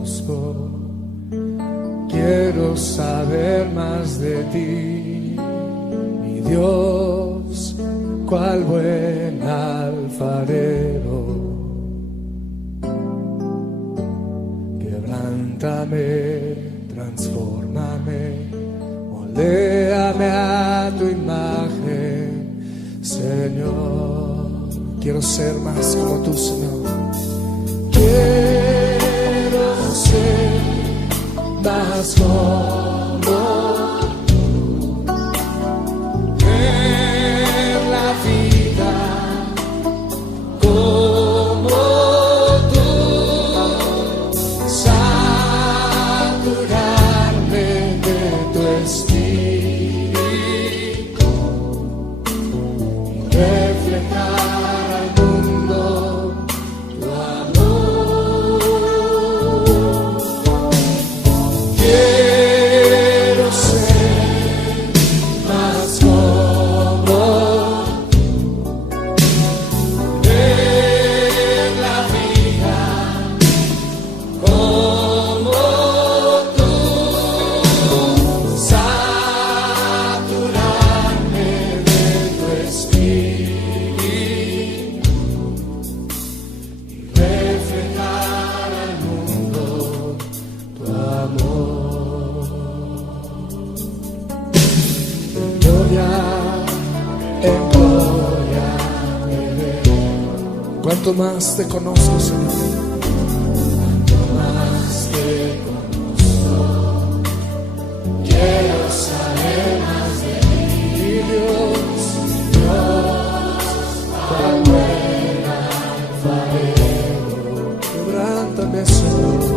conozco. Quiero saber más de ti, mi Dios, cual buen alfarero. Quebrántame, transfórmame, moléame a tu imagen, Señor. Quiero ser más como tú, Señor. Quiero ser más como tú, ver la vida como tú, saturarme de tu espíritu y reflejar al mundo tu amor. Quiero ser más como tú, ver la vida como tú, saturarme de tu espíritu y reflejar al mundo tu amor. En gloria me veo. Cuanto más te conozco, Señor. Cuanto más te conozco, quiero saber más de ti, Dios, Dios, cual buen alfarero. Quebrántame, Señor.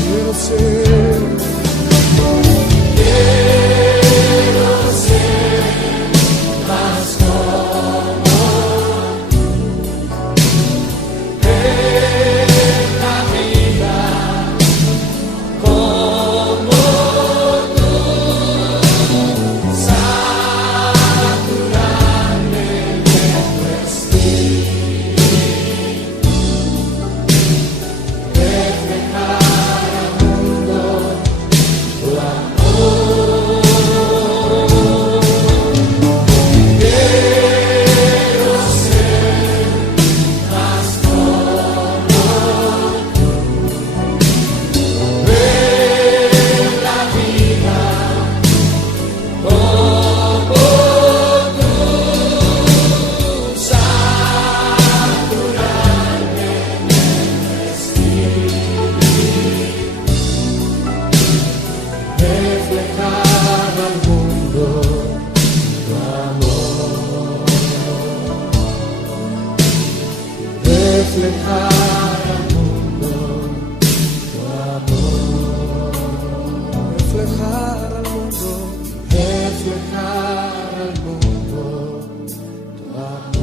Quiero ser más como tú, ver la vida como tú, saturarme de tu espíritu, reflejar al mundo tu amor. Quiero ser más como tú, ver la vida como tú, saturarme de tu espíritu, reflejar al mundo tu amor, reflejar al mundo tu amor, reflejar al mundo, reflejar al mundo tu amor.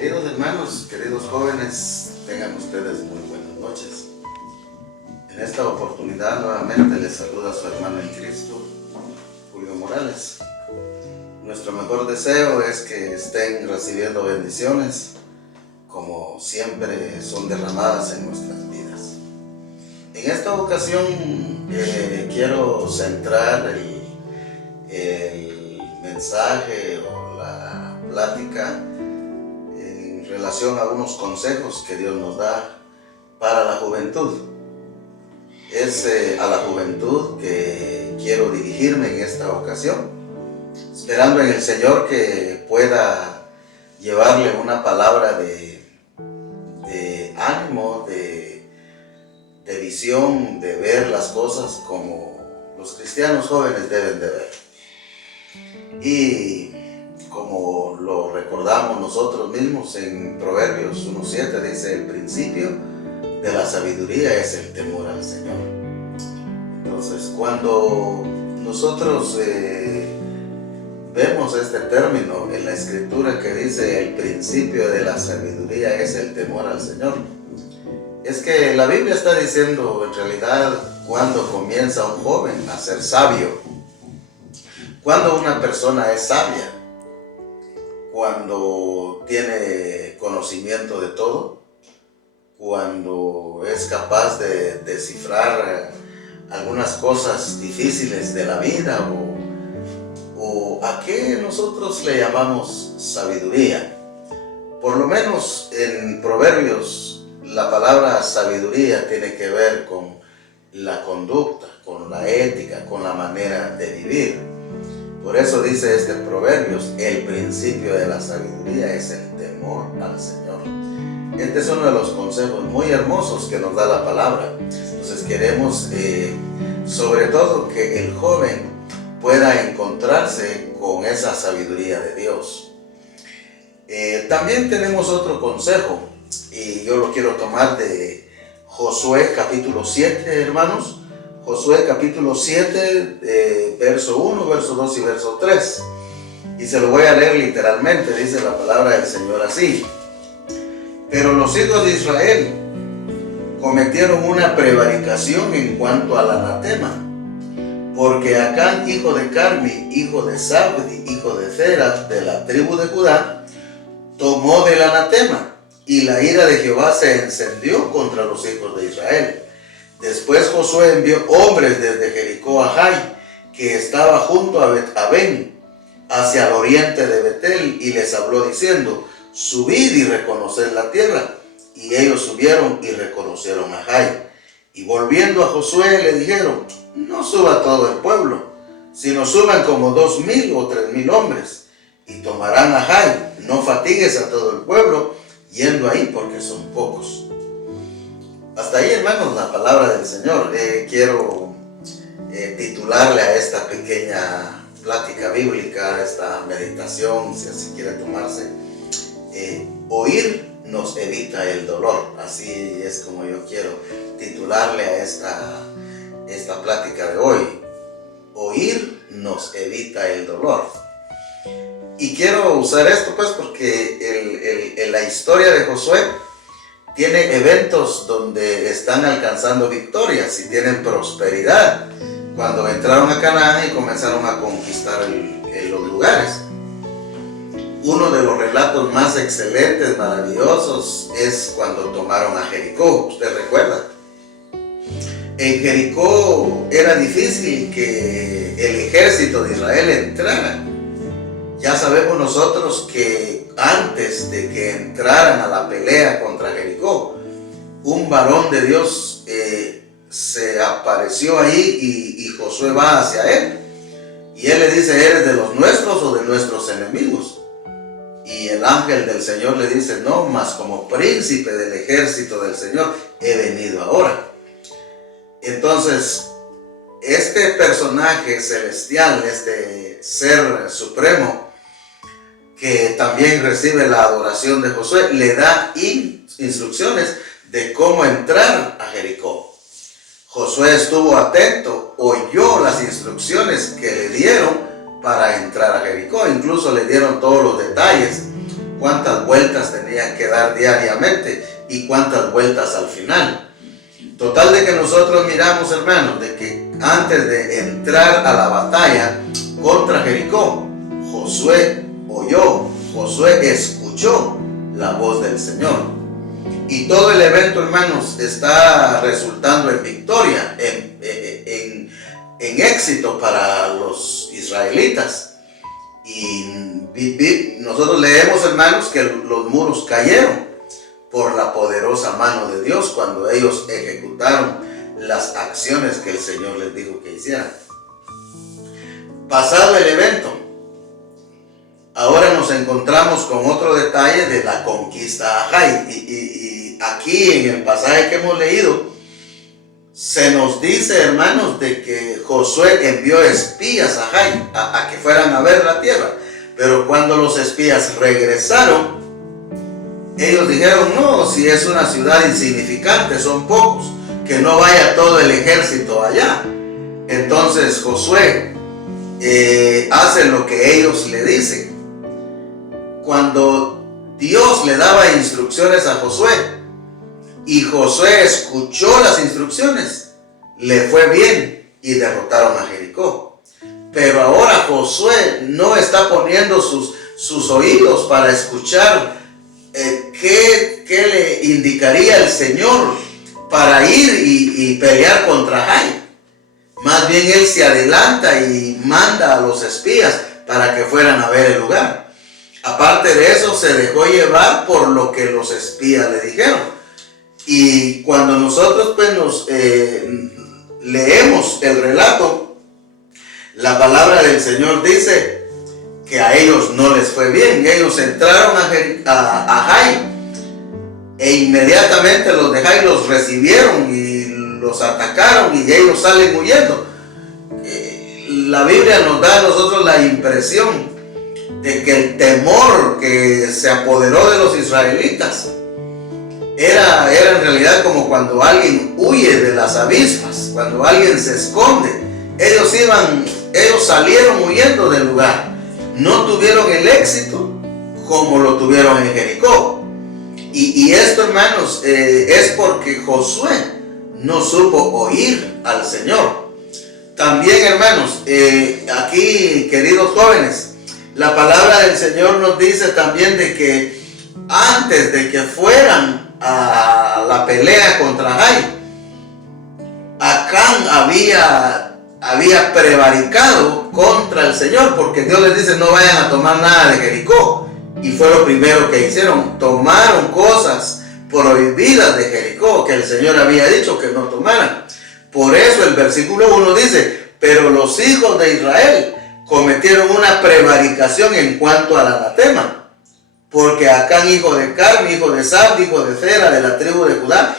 Queridos hermanos, queridos jóvenes, tengan ustedes muy buenas noches. En esta oportunidad nuevamente les saluda su hermano en Cristo, Julio Morales. Nuestro mejor deseo es que estén recibiendo bendiciones como siempre son derramadas en nuestras vidas. En esta ocasión quiero centrar el mensaje o la plática en relación a unos consejos que Dios nos da para la juventud. Es a la juventud que quiero dirigirme en esta ocasión, esperando en el Señor que pueda llevarle una palabra de ánimo, de visión, de ver las cosas como los cristianos jóvenes deben de ver. Y como lo recordamos nosotros mismos en Proverbios 1:7, dice: el principio de la sabiduría es el temor al Señor. Entonces, cuando nosotros vemos este término en la Escritura que dice: el principio de la sabiduría es el temor al Señor, Es que la Biblia está diciendo en realidad cuando comienza un joven a ser sabio. Cuando una persona es sabia, cuando tiene conocimiento de todo, cuando es capaz de descifrar algunas cosas difíciles de la vida o a qué nosotros le llamamos sabiduría. Por lo menos en Proverbios la palabra sabiduría tiene que ver con la conducta, con la ética, con la manera de vivir. Por eso dice este Proverbios, el principio de la sabiduría es el temor al Señor. Este es uno de los consejos muy hermosos que nos da la palabra. Entonces queremos sobre todo que el joven pueda encontrarse con esa sabiduría de Dios. También tenemos otro consejo y yo lo quiero tomar de Josué capítulo 7, hermanos. Josué capítulo 7, verso 1, verso 2 y verso 3. Y se lo voy a leer literalmente, dice la palabra del Señor así. Pero los hijos de Israel cometieron una prevaricación en cuanto al anatema, porque Acán, hijo de Carmi, hijo de Zabdi, hijo de Zera, de la tribu de Judá, tomó del anatema, y la ira de Jehová se encendió contra los hijos de Israel. Después Josué envió hombres desde Jericó a Jai, que estaba junto a Bet-Aven, hacia el oriente de Betel, y les habló diciendo: subid y reconoced la tierra. Y ellos subieron y reconocieron a Jai. Y volviendo a Josué le dijeron: no suba todo el pueblo, sino suban como 2,000 o 3,000 hombres, y tomarán a Jai. No fatigues a todo el pueblo yendo ahí, porque son pocos. Hasta ahí, hermanos, la palabra del Señor. Quiero titularle a esta pequeña plática bíblica, esta meditación, si así quiere tomarse, oír nos evita el dolor. Así es como yo quiero titularle a esta plática de hoy. Oír nos evita el dolor. Y quiero usar esto pues porque la historia de Josué tiene eventos donde están alcanzando victorias y tienen prosperidad cuando entraron a Canaán y comenzaron a conquistar los lugares. Uno de los relatos más excelentes, maravillosos, es cuando tomaron a Jericó. ¿Usted recuerda? En Jericó era difícil que el ejército de Israel entrara. Ya sabemos nosotros que antes de que entraran a la pelea contra Jericó, un varón de Dios se apareció ahí y Josué va hacia él. Y él le dice: ¿eres de los nuestros o de nuestros enemigos? Y el ángel del Señor le dice: no, mas como príncipe del ejército del Señor he venido ahora. Entonces, este personaje celestial, este ser supremo, que también recibe la adoración de Josué, le da instrucciones de cómo entrar a Jericó. Josué estuvo atento, oyó las instrucciones que le dieron para entrar a Jericó. Incluso le dieron todos los detalles, cuántas vueltas tenían que dar diariamente y cuántas vueltas al final. Total de que nosotros miramos, hermanos, de que antes de entrar a la batalla contra Jericó, Josué oyó, Josué escuchó la voz del Señor. Y todo el evento, hermanos, está resultando en victoria, en éxito para los israelitas. Y nosotros leemos, hermanos, que los muros cayeron por la poderosa mano de Dios cuando ellos ejecutaron las acciones que el Señor les dijo que hicieran. Pasado el evento, ahora nos encontramos con otro detalle de la conquista a Jai. Y aquí en el pasaje que hemos leído, se nos dice, hermanos, de que Josué envió espías a Jai a que fueran a ver la tierra. Pero cuando los espías regresaron, ellos dijeron: no, si es una ciudad insignificante, son pocos, que no vaya todo el ejército allá. Entonces Josué hace lo que ellos le dicen. Cuando Dios le daba instrucciones a Josué, y Josué escuchó las instrucciones, le fue bien y derrotaron a Jericó. Pero ahora Josué no está poniendo sus oídos para escuchar qué le indicaría el Señor para ir y pelear contra Jai. Más bien él se adelanta y manda a los espías para que fueran a ver el lugar. Aparte de eso, se dejó llevar por lo que los espías le dijeron. Y cuando nosotros pues leemos el relato, la palabra del Señor dice que a ellos no les fue bien. Ellos entraron a Jai e inmediatamente los de Jai los recibieron y los atacaron y ellos salen huyendo. La Biblia nos da a nosotros la impresión de que el temor que se apoderó de los israelitas era en realidad como cuando alguien huye de las avispas, cuando alguien se esconde. Ellos salieron huyendo del lugar. No tuvieron el éxito como lo tuvieron en Jericó. Y esto, hermanos, es porque Josué no supo oír al Señor. También, hermanos, aquí, queridos jóvenes, la palabra del Señor nos dice también de que antes de que fueran a la pelea contra Jai, Acán había prevaricado contra el Señor, porque Dios les dice no vayan a tomar nada de Jericó, y fue lo primero que hicieron. Tomaron cosas prohibidas de Jericó que el Señor había dicho que no tomaran. Por eso el versículo 1 dice: pero los hijos de Israel cometieron una prevaricación en cuanto al anatema, porque Acán, hijo de Carmi, hijo de Zabdi, hijo de Zera, de la tribu de Judá,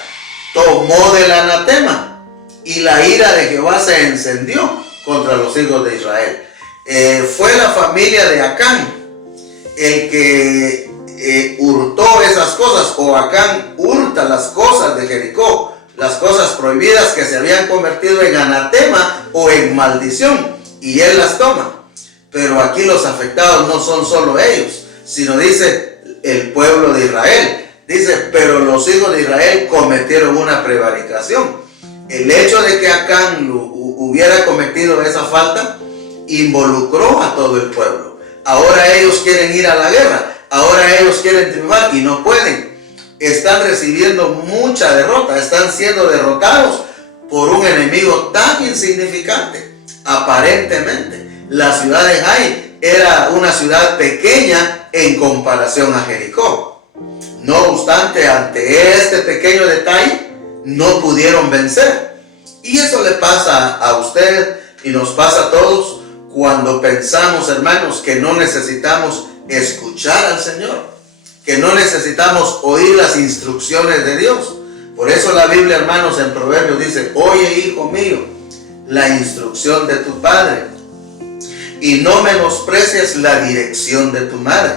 tomó del anatema, y la ira de Jehová se encendió contra los hijos de Israel. Fue la familia de Acán el que hurtó esas cosas, o Acán hurta las cosas de Jericó, las cosas prohibidas que se habían convertido en anatema o en maldición, y él las toma. Pero aquí los afectados no son solo ellos, sino dice el pueblo de Israel. Dice, pero los hijos de Israel cometieron una prevaricación. El hecho de que Acán hubiera cometido esa falta involucró a todo el pueblo. Ahora ellos quieren ir a la guerra, ahora ellos quieren triunfar y no pueden. Están recibiendo mucha derrota, están siendo derrotados por un enemigo tan insignificante. Aparentemente, la ciudad de Jai era una ciudad pequeña en comparación a Jericó. No obstante, ante este pequeño detalle, no pudieron vencer. Y eso le pasa a usted y nos pasa a todos cuando pensamos, hermanos, que no necesitamos escuchar al Señor, que no necesitamos oír las instrucciones de Dios. Por eso la Biblia, hermanos, en Proverbios dice: oye, hijo mío, la instrucción de tu padre, y no menosprecies la dirección de tu madre.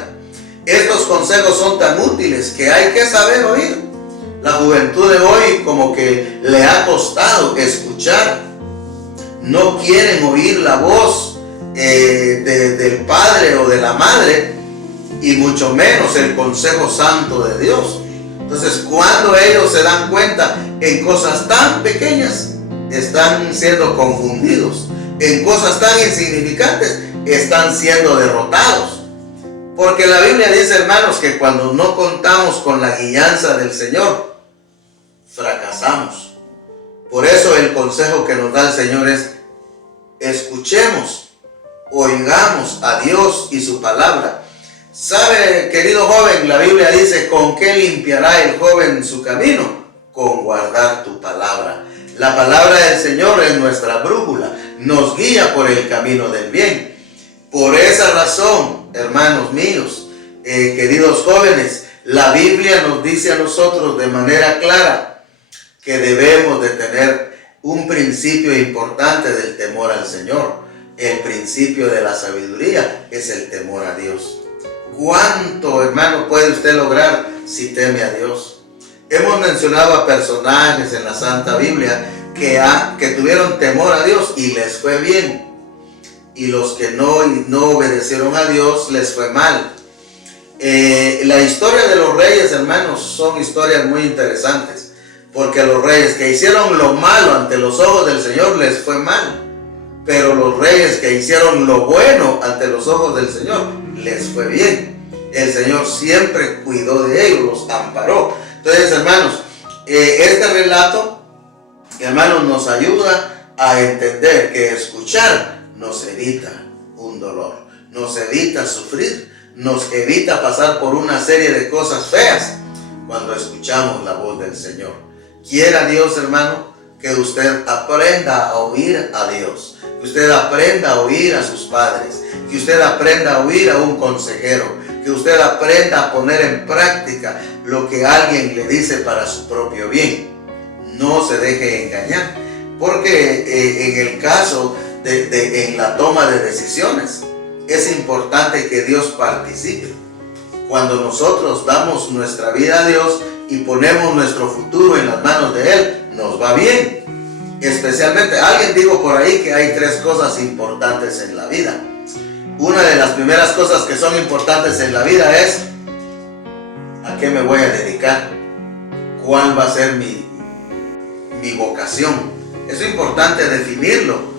Estos consejos son tan útiles que hay que saber oír. La juventud de hoy como que le ha costado escuchar. No quieren oír la voz del padre o de la madre, y mucho menos el consejo santo de Dios. Entonces, cuando ellos se dan cuenta en cosas tan pequeñas, están siendo confundidos. En cosas tan insignificantes, están siendo derrotados. Porque la Biblia dice, hermanos, que cuando no contamos con la guianza del Señor, fracasamos. Por eso el consejo que nos da el Señor es: escuchemos, oigamos a Dios y su palabra. ¿Sabe, querido joven? La Biblia dice: ¿con qué limpiará el joven su camino? Con guardar tu palabra. La palabra del Señor es nuestra brújula, nos guía por el camino del bien. Por esa razón, hermanos míos, queridos jóvenes, la Biblia nos dice a nosotros de manera clara que debemos de tener un principio importante del temor al Señor. El principio de la sabiduría es el temor a Dios. ¿Cuánto, hermano, puede usted lograr si teme a Dios? Hemos mencionado a personajes en la Santa Biblia que tuvieron temor a Dios y les fue bien. Y los que no obedecieron a Dios les fue mal. La historia de los reyes, hermanos, son historias muy interesantes. Porque a los reyes que hicieron lo malo ante los ojos del Señor les fue mal. Pero los reyes que hicieron lo bueno ante los ojos del Señor les fue bien. El Señor siempre cuidó de ellos, los amparó. Entonces, hermanos, este relato, hermanos, nos ayuda a entender que escuchar nos evita un dolor, nos evita sufrir, nos evita pasar por una serie de cosas feas cuando escuchamos la voz del Señor. Quiera Dios, hermano, que usted aprenda a oír a Dios, que usted aprenda a oír a sus padres, que usted aprenda a oír a un consejero, que usted aprenda a poner en práctica lo que alguien le dice para su propio bien. No se deje engañar, porque en el caso en la toma de decisiones es importante que Dios participe. Cuando nosotros damos nuestra vida a Dios y ponemos nuestro futuro en las manos de Él, nos va bien. Especialmente, alguien dijo por ahí que hay 3 cosas importantes en la vida. Una de las primeras cosas que son importantes en la vida es: ¿a qué me voy a dedicar? ¿Cuál va a ser mi vocación? Es importante definirlo.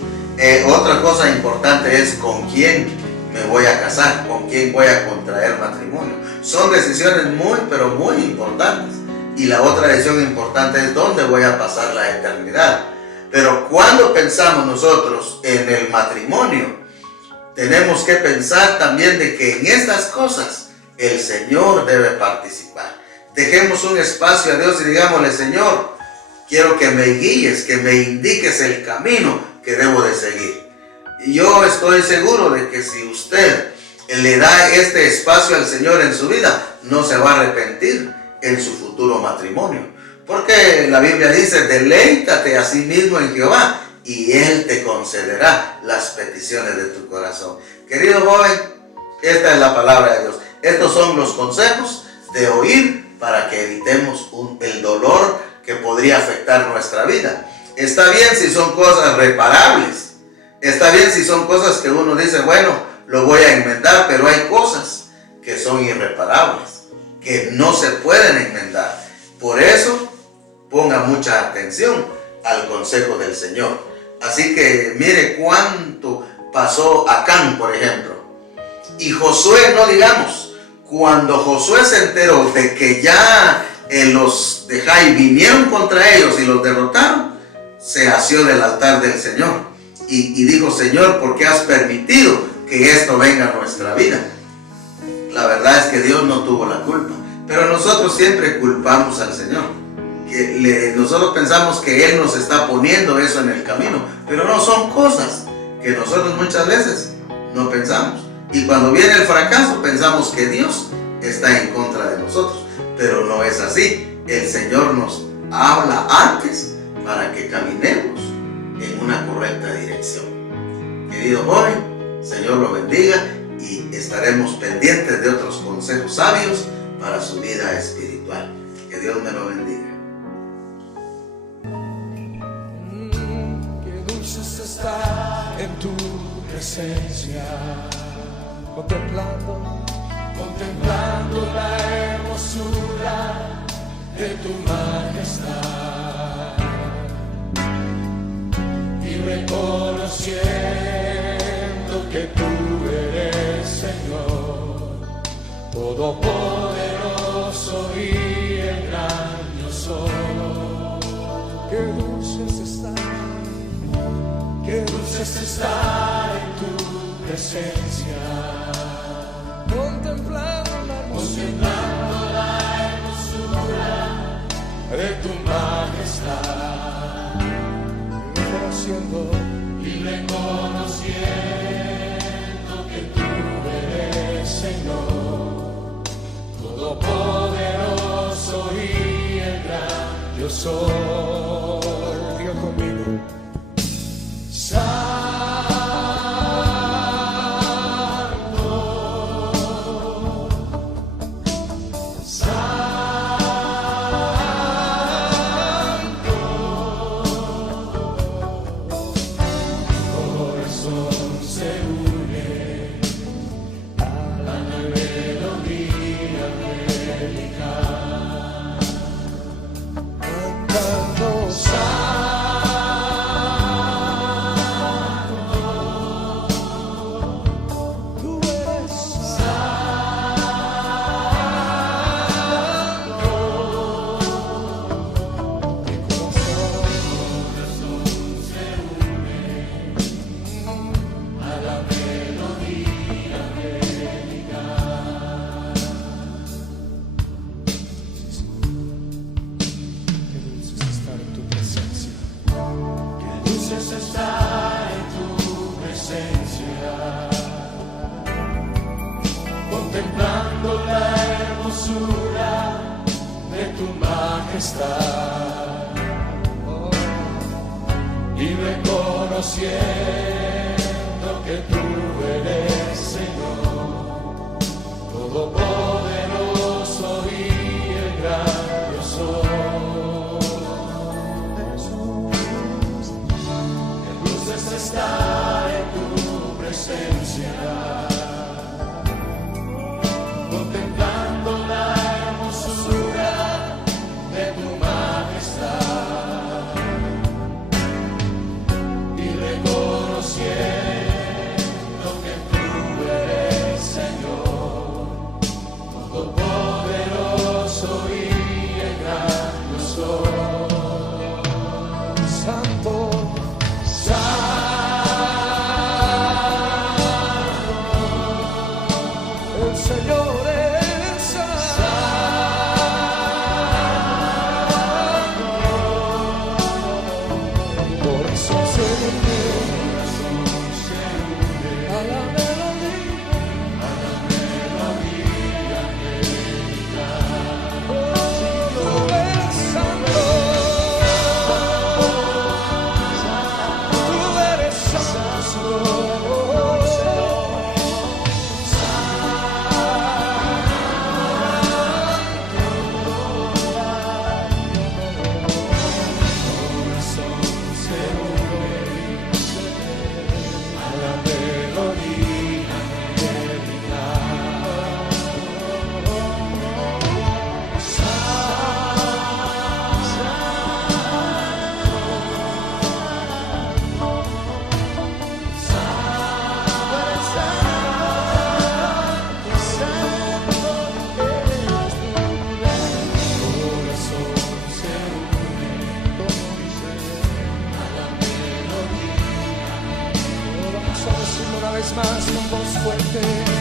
Otra cosa importante es con quién me voy a casar, con quién voy a contraer matrimonio. Son decisiones muy, pero muy importantes. Y la otra decisión importante es dónde voy a pasar la eternidad. Pero cuando pensamos nosotros en el matrimonio, tenemos que pensar también de que en estas cosas el Señor debe participar. Dejemos un espacio a Dios y digámosle: Señor, quiero que me guíes, que me indiques el camino que debo de seguir. Y yo estoy seguro de que si usted le da este espacio al Señor en su vida, no se va a arrepentir en su futuro matrimonio. Porque la Biblia dice: deleítate a sí mismo en Jehová y Él te concederá las peticiones de tu corazón. Querido joven, esta es la palabra de Dios. Estos son los consejos de oír para que evitemos el dolor que podría afectar nuestra vida. Está bien si son cosas reparables. Está bien si son cosas que uno dice: bueno, lo voy a enmendar, pero hay cosas que son irreparables, que no se pueden enmendar. Por eso, ponga mucha atención al consejo del Señor. Así que mire cuánto pasó Acán, por ejemplo. Y Josué, no digamos, cuando Josué se enteró de que ya los de Jai vinieron contra ellos y los derrotaron, se asió del altar del Señor y dijo: Señor, ¿por qué has permitido que esto venga a nuestra vida? La verdad es que Dios no tuvo la culpa, pero nosotros siempre culpamos al Señor. Nosotros pensamos que Él nos está poniendo eso en el camino, pero no, son cosas que nosotros muchas veces no pensamos. Y cuando viene el fracaso pensamos que Dios está en contra de nosotros, pero no es así. El Señor nos habla antes para que caminemos en una correcta dirección. Querido joven, Señor lo bendiga y estaremos pendientes de otros consejos sabios para su vida espiritual. Que Dios me lo bendiga. Qué dulce es estar en tu presencia, contemplando la hermosura de tu majestad y reconociendo que tú eres Señor todopoderoso y el gran yo soy. Qué dulce es estar en tu presencia, contemplando la hermosura de tu majestad y reconociendo que tú eres Señor todopoderoso y el gran yo soy. Diga conmigo: está en tu presencia, contemplando la hermosura de tu majestad y reconociendo que tú eres Señor, todopoderoso y el gran yo soy. Qué luces está en tu presencia, contemplando la hermosura de tu majestad y reconociendo que tú eres Señor, todopoderoso y el gran yo soy. Santo, el Señor es santo, corazón se une a la melodía angélica. Tú eres santo, tú eres santo. Una vez más con voz fuerte.